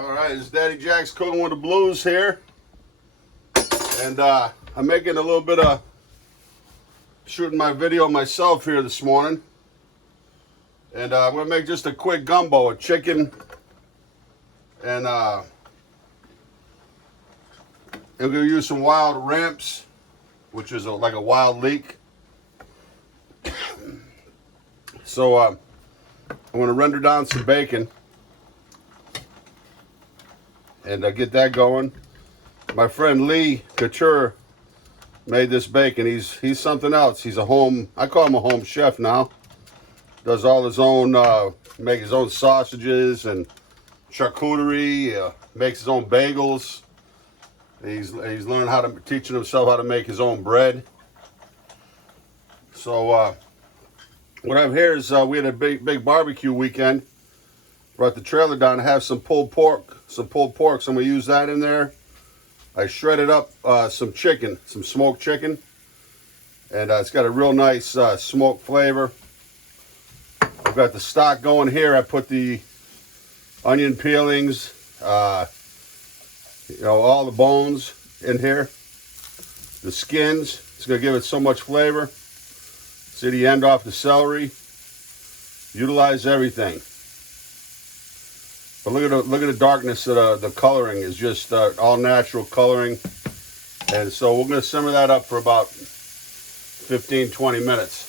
Alright, it's Daddy Jack's Cooking with the Blues here. And I'm making a little bit of shooting my video myself here this morning. And I'm going to make just a quick gumbo, a chicken and I'm going to use some wild ramps, which is like a wild leek. So I'm going to render down some bacon and get that going. My friend Lee Couture made this bacon. He's something else. He's a home, I call him a home chef now. Does all his own, make his own sausages and charcuterie, makes his own bagels. He's learned teaching himself how to make his own bread. So what I have here is we had a big barbecue weekend. Brought the trailer down to have some pulled pork. So I'm going to use that in there. I shredded up some chicken, some smoked chicken. And it's got a real nice smoked flavor. I've got the stock going here. I put the onion peelings, all the bones in here. The skins. It's going to give it so much flavor. See the end off the celery. Utilize everything. But look at the darkness of the coloring is just all natural coloring. And so we're going to simmer that up for about 15-20 minutes.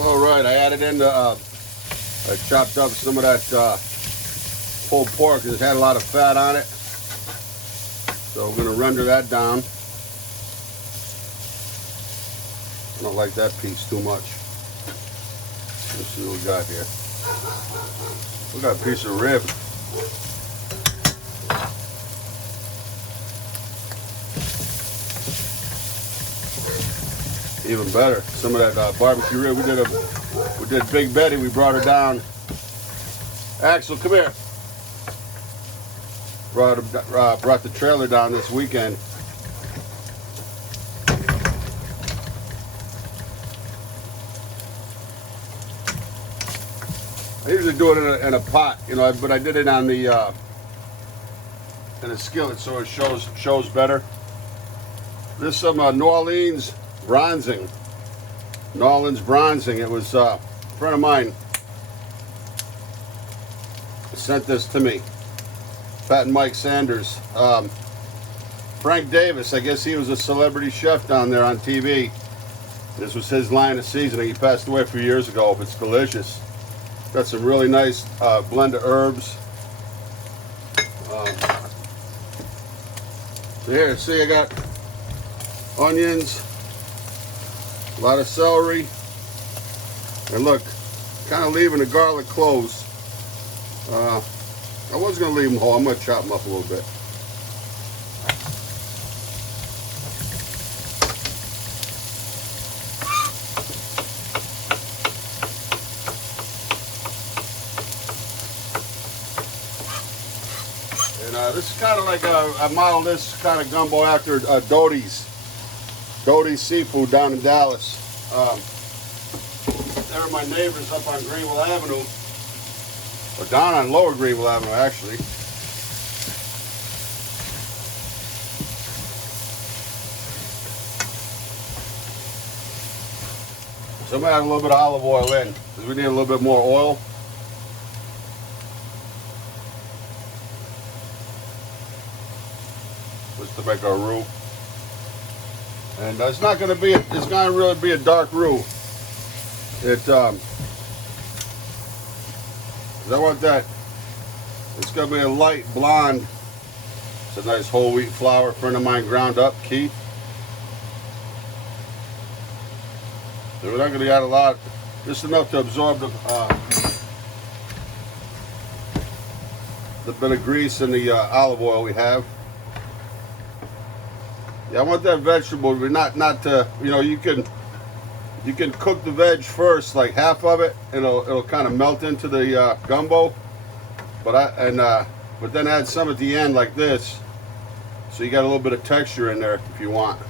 All right, I added in I chopped up some of that pulled pork because it had a lot of fat on it. So we're going to render that down. I don't like that piece too much. Let's see what we got here. We got a piece of rib. Even better, some of that barbecue rib. We did Big Betty. We brought her down. Axel, come here. Brought the trailer down this weekend. I usually do it in a pot, but I did it on the in a skillet so it shows better. This is some New Orleans bronzing. New Orleans bronzing. It was a friend of mine sent this to me. Pat and Mike Sanders. Frank Davis, I guess he was a celebrity chef down there on TV. This was his line of seasoning. He passed away a few years ago, but it's delicious. Got some really nice blend of herbs. So here, see, I got onions, a lot of celery, and look, kind of leaving the garlic cloves. I was going to leave them whole. I'm going to chop them up a little bit. And this is kind of like I modeled this kind of gumbo after Doty's Seafood down in Dallas. They're my neighbors up on Greenville Avenue. Or down on Lower Greenville Avenue, actually. So I'm going to add a little bit of olive oil in, because we need a little bit more oil. Just to make our roux. And it's not going to be, it's going to really be a dark roux. I want that. It's going to be a light blonde. It's a nice whole wheat flour. A friend of mine ground up, Keith. So we're not going to add a lot, just enough to absorb the bit of grease and the olive oil we have. Yeah, I want that vegetable, but not to, you can cook the veg first, like half of it, and it'll kind of melt into the gumbo. But then add some at the end like this, so you got a little bit of texture in there if you want.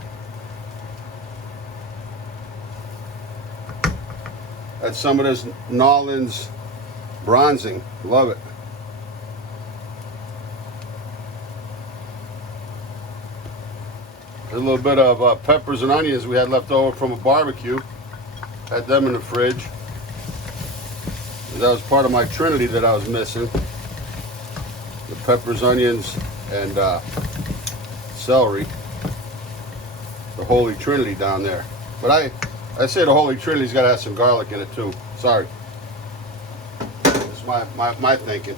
That's some of this Nolan's bronzing. Love it. A little bit of peppers and onions we had left over from a barbecue. Had them in the fridge. That was part of my trinity that I was missing. The peppers, onions, and celery. The Holy Trinity down there. But I say the Holy Trinity's got to have some garlic in it too. Sorry. That's my thinking.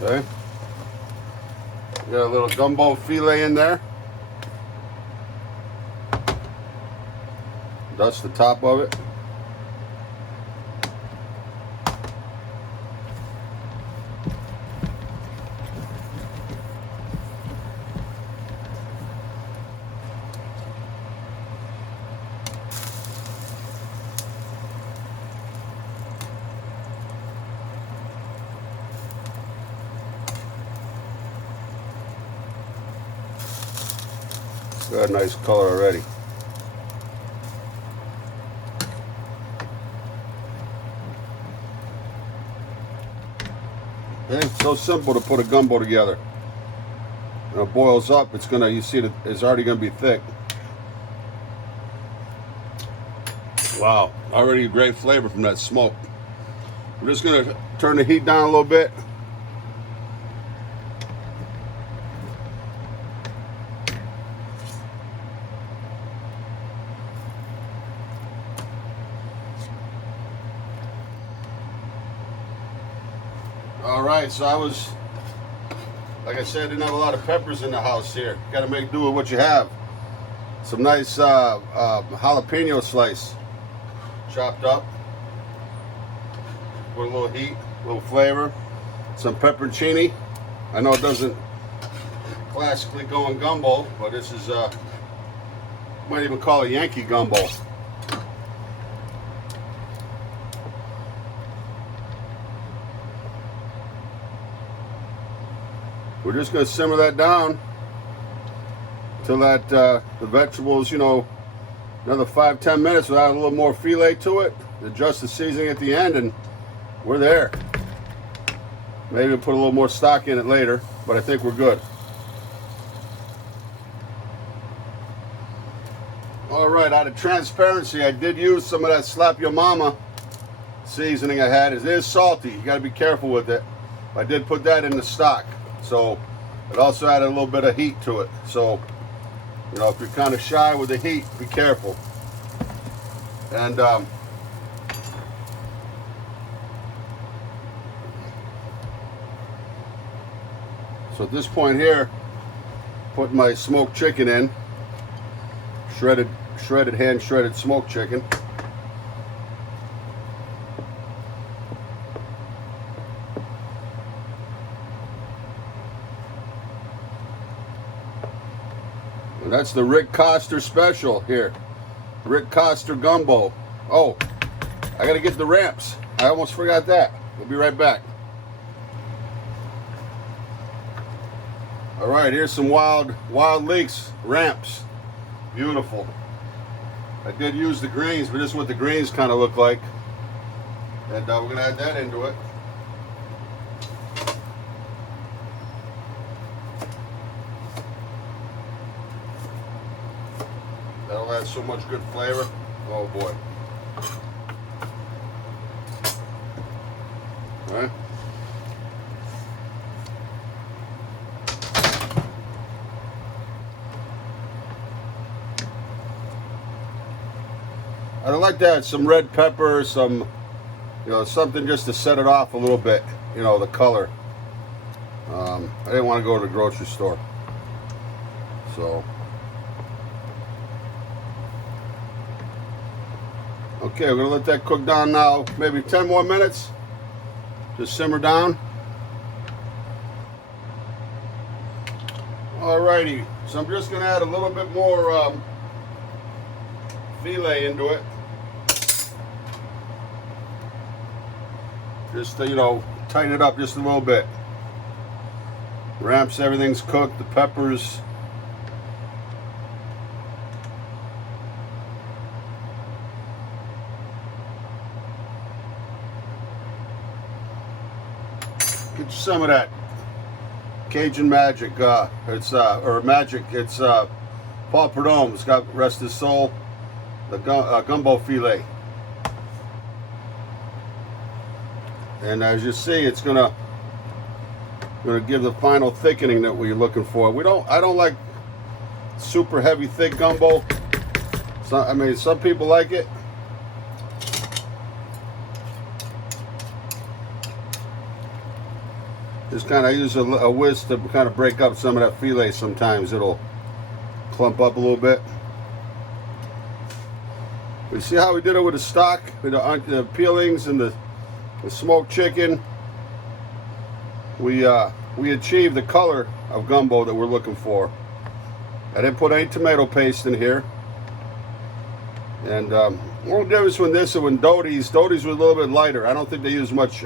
Okay. Got a little gumbo filet in there. Dust the top of it. Got a nice color already. Okay, it's so simple to put a gumbo together. When it boils up, it's gonna, you see that it's already gonna be thick. Wow, already a great flavor from that smoke. We're just gonna turn the heat down a little bit. Alright, so like I said, I didn't have a lot of peppers in the house here. Got to make do with what you have. Some nice jalapeno slice chopped up. Put a little heat, a little flavor. Some pepperoncini. I know it doesn't classically go in gumbo, but this is, might even call it Yankee gumbo. We're just going to simmer that down until that the vegetables, you know, another 5-10 minutes. We'll add a little more filet to it. Adjust the seasoning at the end, and we're there. Maybe we'll put a little more stock in it later, but I think we're good. All right, out of transparency, I did use some of that Slap Your Mama seasoning I had. It is salty. You got to be careful with it. I did put that in the stock. So it also added a little bit of heat to it. So, you know, if you're kind of shy with the heat, be careful. And so at this point here, put my smoked chicken in, shredded hand shredded smoked chicken. And that's the Rick Coster special here. Rick Coster gumbo. Oh, I gotta get the ramps. I almost forgot that. We'll be right back. All right, here's some wild leeks ramps. Beautiful. I did use the greens, but this is what the greens kind of look like. And we're gonna add that into it. That'll add so much good flavor. Oh boy. All right. I'd like to add some red pepper, some, you know, something just to set it off a little bit, you know, the color. I didn't want to go to the grocery store. So. Okay, we're gonna let that cook down now, maybe 10 more minutes. Just simmer down. Alrighty, so I'm just gonna add a little bit more filet into it. just to, you know, tighten it up just a little bit. Ramps, everything's cooked, the peppers. Get you some of that Cajun magic, or magic, it's Paul Prudhomme's, God rest his soul, the gumbo filet. And as you see, it's gonna give the final thickening that we're looking for. I don't like super heavy thick gumbo. I mean, some people like it. Just kind of use a whisk to kind of break up some of that filet. Sometimes it'll clump up a little bit. We see how we did it with the stock, with the peelings and the smoked chicken. We achieved the color of gumbo that we're looking for. I didn't put any tomato paste in here. And one difference between this and when Doty's were a little bit lighter. I don't think they use much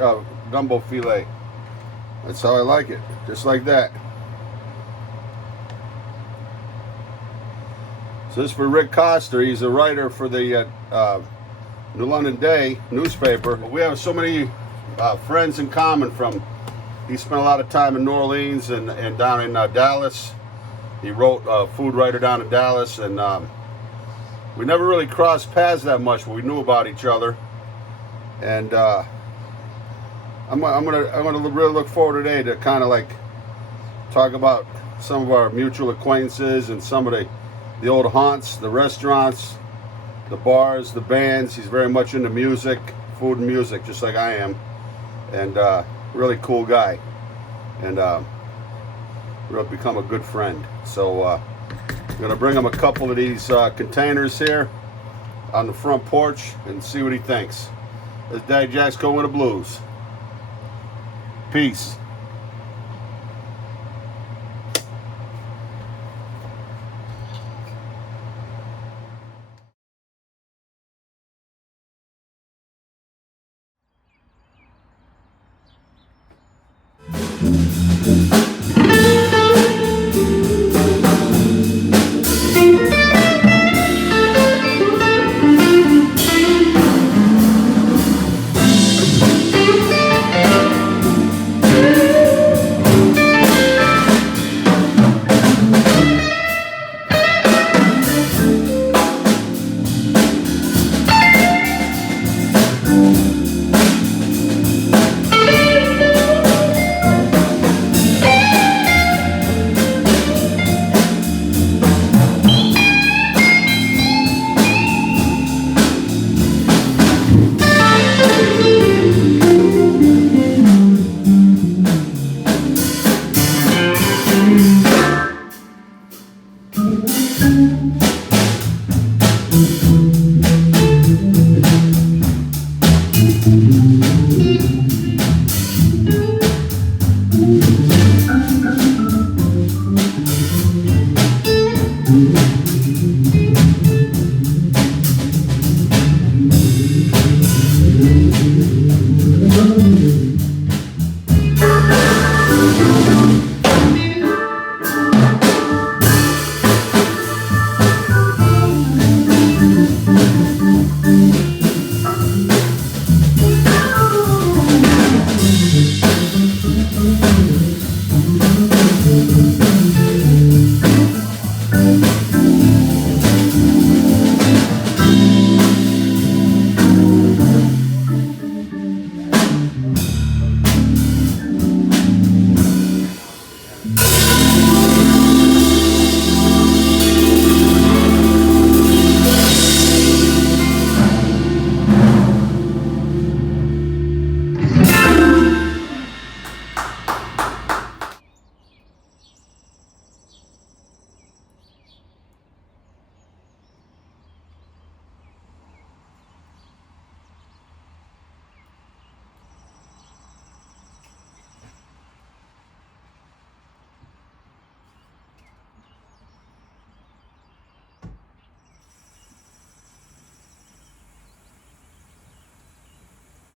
gumbo filet. That's how I like it, just like that. So this is for Rick Coster. He's a writer for the New London Day newspaper. We have so many friends in common. He spent a lot of time in New Orleans and down in Dallas. He wrote food writer down in Dallas, and we never really crossed paths that much, but we knew about each other. And I'm gonna really look forward today to kind of like talk about some of our mutual acquaintances and some of the old haunts, the restaurants, the bars, the bands. He's very much into music, food and music, just like I am, and really cool guy, and we'll become a good friend. So I'm gonna bring him a couple of these containers here on the front porch and see what he thinks. This is Daddy Jack's going with the blues. Peace.